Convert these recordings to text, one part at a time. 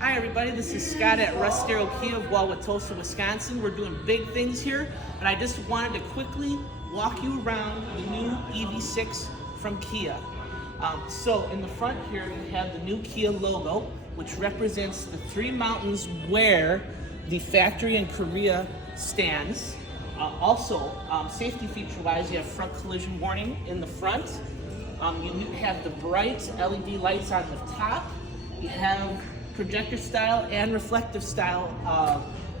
Hi everybody, this is Scott at Russ Darrow Kia of Wauwatosa, Wisconsin. We're doing big things here, but I just wanted to quickly walk you around the new EV6 from Kia. So in the front here, you have the new Kia logo, which represents the three mountains where the factory in Korea stands. Also, safety feature-wise, you have front collision warning in the front. You have the bright LED lights on the top. You have projector style and reflective style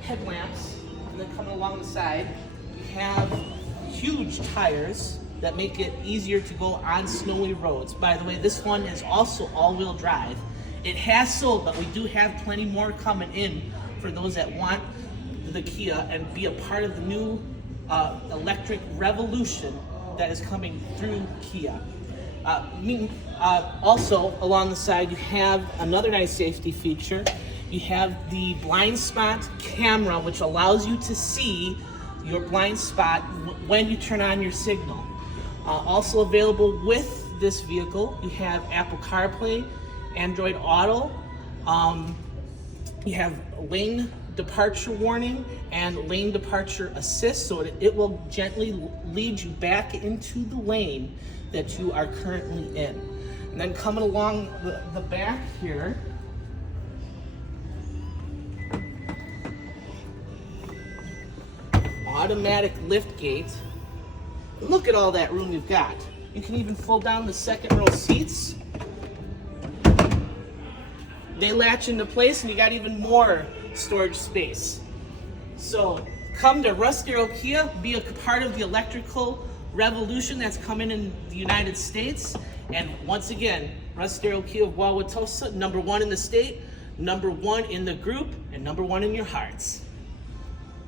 headlamps, and then coming along the side, you have huge tires that make it easier to go on snowy roads. By the way, this one is also all-wheel drive. It has sold, but we do have plenty more coming in for those that want the Kia and be a part of the new electric revolution that is coming through Kia. Also, along the side, you have another nice safety feature. You have the blind spot camera, which allows you to see your blind spot when you turn on your signal. Also available with this vehicle, you have Apple CarPlay, Android Auto. You have lane departure warning and lane departure assist, so it will gently lead you back into the lane that you are currently in. And then coming along the back here, automatic lift gate. Look at all that room you've got. You can even fold down the second row seats. They latch into place and you got even more storage space. So come to Russ Darrow Kia, be a part of the electrical revolution that's coming in the United States. And once again, Russ Darrow Kia of Wauwatosa, #1 in the state, #1 in the group, and #1 in your hearts.